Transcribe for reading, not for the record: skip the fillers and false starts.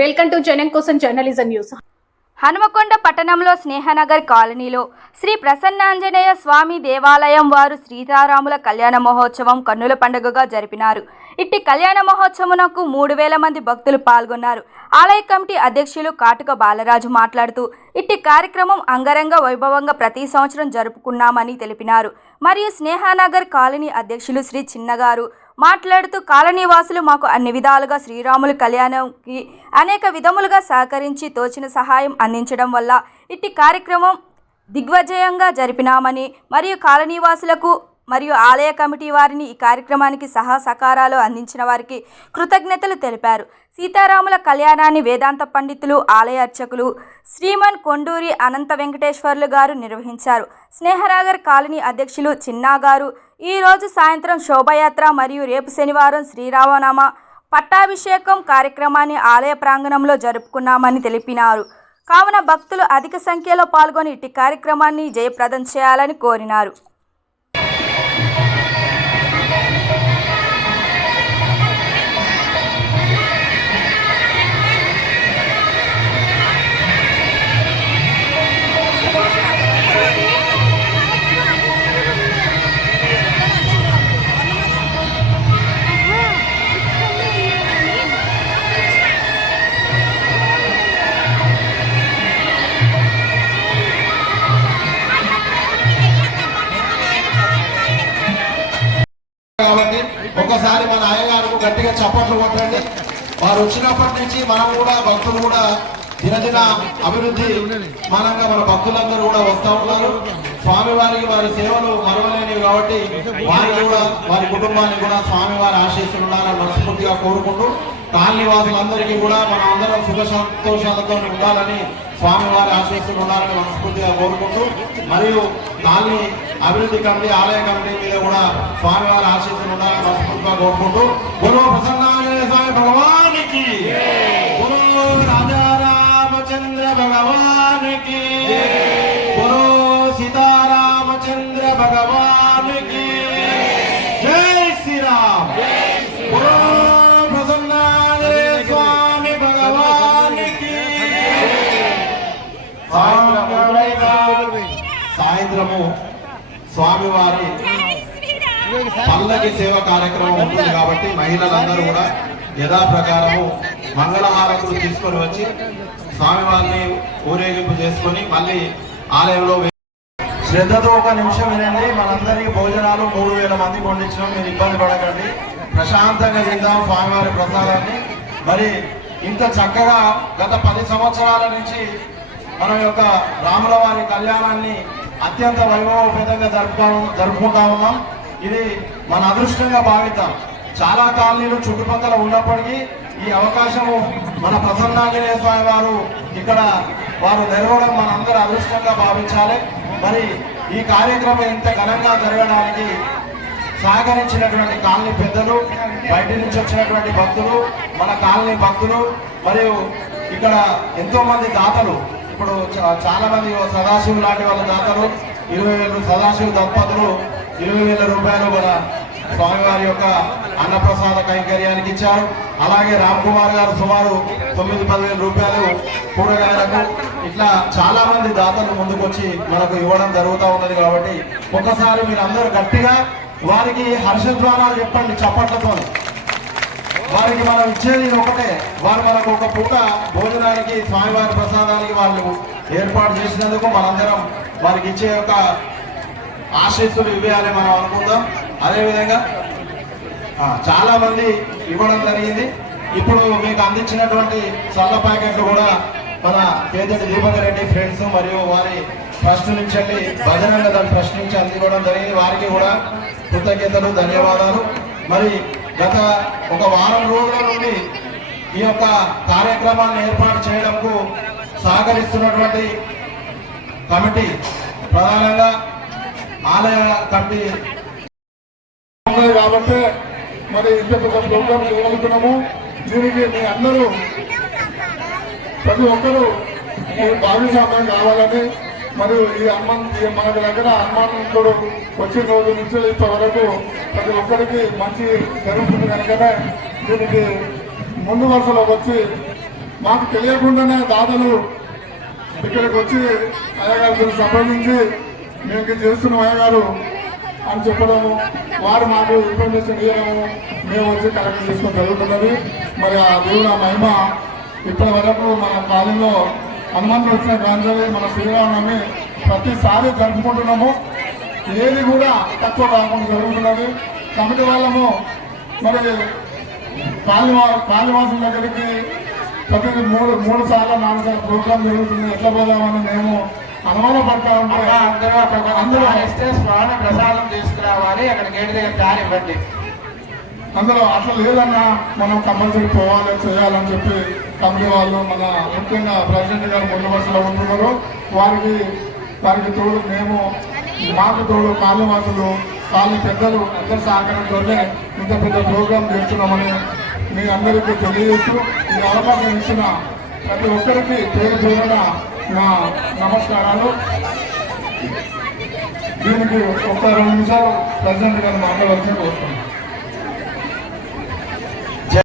Welcome to జనం కోసం journalism news. Hanumakonda పట్టణంలో స్నేహనగర్ కాలనీలో శ్రీ ప్రసన్నాంజనేయ స్వామి దేవాలయం వారు సీతారాముల కళ్యాణ మహోత్సవం కన్నుల పండుగగా జరిపినారు. ఇట్టి కళ్యాణ మహోత్సవమునకు 3000 మంది భక్తులు పాల్గొన్నారు. ఆలయ కమిటీ అధ్యక్షులు కాటుక బాలరాజు మాట్లాడుతూ ఇట్టి కార్యక్రమం అంగరంగ వైభవంగా ప్రతి సంవత్సరం జరుపుకున్నామని తెలిపినారు. మరియు స్నేహనగర్ కాలనీ అధ్యక్షులు శ్రీ చిన్నగారు మాట్లాడుతూ కాలనీ వాసులు మాకు అన్ని విధాలుగా శ్రీరాముల కళ్యాణంకి అనేక విధములుగా సహకరించి తోచిన సహాయం అందించడం వల్ల ఇట్టి కార్యక్రమం దిగ్విజయంగా జరిపినామని మరియు కాలనీ వాసులకు మరియు ఆలయ కమిటీ వారిని ఈ కార్యక్రమానికి సహకారాలు అందించిన వారికి కృతజ్ఞతలు తెలిపారు. సీతారాముల కళ్యాణాన్ని వేదాంత పండితులు ఆలయ అర్చకులు శ్రీమన్ కొండూరి అనంత వెంకటేశ్వర్లు గారు నిర్వహించారు. స్నేహనగర్ కాలనీ అధ్యక్షులు చిన్నా గారు ఈరోజు సాయంత్రం శోభయాత్ర మరియు రేపు శనివారం శ్రీరామనామ పట్టాభిషేకం కార్యక్రమాన్ని ఆలయ ప్రాంగణంలో జరుపుకున్నామని తెలిపినారు. కావున భక్తులు అధిక సంఖ్యలో పాల్గొని ఇట్టి కార్యక్రమాన్ని జయప్రదం చేయాలని కోరినారు. కాబట్టి ఒకసారి మన అయ్యగారు గట్టిగా చప్పట్లు కొట్టండి. వారు వచ్చినప్పటి నుంచి మనం కూడా భక్తులు కూడా దినదిన అభివృద్ధి మానంగా మన భక్తులందరూ కూడా వస్తూ ఉన్నారు. స్వామివారికి వారి సేవలు మరవలేనివి కాబట్టి వారిని కూడా వారి కుటుంబాన్ని కూడా స్వామివారి ఆశీస్సులు ఉండాలని మనస్ఫూర్తిగా కోరుకుంటూ కాలనీ వాసులందరికీ కూడా మనం అందరం సుఖ సంతోషాలతో ఉండాలని స్వామివారి ఆశీస్సులు ఉండాలని మనస్ఫూర్తిగా కోరుకుంటూ మరియు కాలనీ అభివృద్ధి కమిటీ ఆలయ కమిటీ మీద కూడా స్వామివారి ఆశీస్సులు ఉండాలని మనస్ఫూర్తిగా కోరుకుంటూ గురు ప్రసన్నాంజనేయ స్వామి భగవానికి, గురు రాజారామచంద్ర భగవానికి, గురు సీతారామచంద్ర భగవానికి జై శ్రీరామ్. గురు ప్రసన్నాంజనేయ స్వామి భగవానికి. సాయంత్రము స్వామివారి పల్లకి సేవ కార్యక్రమం ఉంటుంది కాబట్టి మహిళలందరూ కూడా యథాప్రకారము మంగళహారతులు తీసుకొని వచ్చి స్వామివారిని ఊరేగింపు చేసుకొని మళ్ళీ ఆలయంలో శ్రద్ధతో ఒక నిమిషం వినండి. మనందరికీ భోజనాలు 3000 మంది వండించడం, మీరు ఇబ్బంది పడకండి, ప్రశాంతంగా తిందాం స్వామివారి ప్రసాదాన్ని. మరి ఇంత చక్కగా గత 10 సంవత్సరాల నుంచి మన యొక్క రాముల వారి కళ్యాణాన్ని అత్యంత వైభవపేతంగా జరుపుకుంటా ఉన్నాం. ఇది మన అదృష్టంగా భావిద్దాం. చాలా కాలనీలు చుట్టుపక్కల ఉన్నప్పటికీ ఈ అవకాశము మన ప్రసన్నాంజనేయ స్వామి వారు ఇక్కడ వారు నెరవడం మనందరూ అదృష్టంగా భావించాలి. మరి ఈ కార్యక్రమం ఇంత ఘనంగా జరగడానికి సహకరించినటువంటి కాలనీ పెద్దలు, బయట నుంచి వచ్చినటువంటి భక్తులు, మన కాలనీ భక్తులు మరియు ఇక్కడ ఎంతో మంది దాతలు, ఇప్పుడు చాలా మంది సదాశివులు లాంటి వాళ్ళ దాతలు 20,000 సదాశివ దంపతులు 20,000 రూపాయలు మన స్వామివారి యొక్క అన్నప్రసాద కైంకర్యానికి ఇచ్చారు. అలాగే రామ్ కుమార్ గారు సుమారు 9-10,000 రూపాయలు కూరగాయలకు, ఇట్లా చాలా మంది దాతలు ముందుకొచ్చి మనకు ఇవ్వడం జరుగుతూ ఉన్నది. కాబట్టి ఒక్కసారి మీరు అందరూ గట్టిగా వారికి హర్షధ్వానాలు చెప్పండి చప్పట్లతో. వారికి మనం ఇచ్చేది ఒకటే, వారు మనకు ఒక పూట భోజనానికి స్వామివారి ప్రసాదానికి వాళ్ళు ఏర్పాటు చేసినందుకు మనందరం వారికి ఇచ్చే యొక్క ఆశీస్సులు ఇవ్వాలి మనం అనుకుందాం. అదేవిధంగా చాలా మంది ఇవ్వడం జరిగింది. ఇప్పుడు మీకు అందించినటువంటి చల్ల ప్యాకెట్లు కూడా మన పేదటి దీపక్ రెడ్డి ఫ్రెండ్స్ మరియు వారి ట్రస్ట్ నుంచి వెళ్ళి భజనంగా దాని ట్రస్ట్ నుంచి అందివ్వడం జరిగింది. వారికి కూడా కృతజ్ఞతలు, ధన్యవాదాలు. మరి గత ఒక వారం రోజుల నుండి ఈ యొక్క కార్యక్రమాన్ని ఏర్పాటు చేయడంకు సహకరిస్తున్నటువంటి కమిటీ, ప్రధానంగా ఆలయ కమిటీ కాబట్టి మరి ఇంత పెద్ద ప్రోగ్రామ్ చేయగలుగుతున్నాము. దీనికి మీ అందరూ ప్రతి ఒక్కరూ భాగస్వామ్యం కావాలని మరియు ఈ మనకు దగ్గర హనుమంతుడు వచ్చిన రోజు నుంచి ఇప్పటి వరకు ప్రతి ఒక్కరికి మంచి జరుగుతుంది కనుకనే దీనికి ముందు వరుసలో వచ్చి మాకు తెలియకుండానే దాతలు ఇక్కడికి వచ్చి అయ్యగారితో సంప్రదించి మేము ఇది చేస్తున్నాం అయ్యగారు అని చెప్పడము, వారు మాకు ఇన్ఫర్మేషన్ ఇవ్వడము, మేము వచ్చి కలెక్ట్ చేసుకోవడం జరుగుతున్నది. మరి ఆ దేవుడు ఆ మహిమ ఇప్పటి వరకు మన కాలంలో హనుమంతుడు వచ్చిన గాంజలి మన శ్రీరామనవమి ప్రతిసారి జరుపుకుంటున్నాము. ఏది కూడా తక్కువ కాకుండా జరుగుతున్నది. కమిటీ వాళ్ళము మరి కాళీవాసుల దగ్గరికి ప్రతి మూడు సార్లు 4 సార్లు ప్రోగ్రాం జరుగుతుంది. ఎట్లా పోదామని మేము అనుమానపడతా ఉంటే అందులో స్వామి ప్రసాదం తీసుకురావాలి, అక్కడ గేట్ దగ్గర దారి ఇవ్వండి. అందులో అట్లా లేదన్నా మనం కంపల్సరీ పోవాలి చేయాలని చెప్పి కమిటీ వాళ్ళు మన ముఖ్యంగా ప్రెసిడెంట్ గారు ముందు వరుసలో ఉంటున్నారు. వారికి తోడు మేము, మాకు తోడు కాళీవాసులు కాళ్ళ పెద్దలు అందరి సహకారంతోనే ఇంత పెద్ద ప్రోగ్రాం చేస్తున్నామని మీ అందరికీ తెలియజేస్తూ ఈ అవకాశం ఇచ్చిన ప్రతి ఒక్కరికి పేరు పేరున నా నమస్కారాలు. దీనికి ఒక 2 నిమిషాలు ప్రెసిడెంట్ గారు మాట్లాడాల్సి కోరుతున్నాను.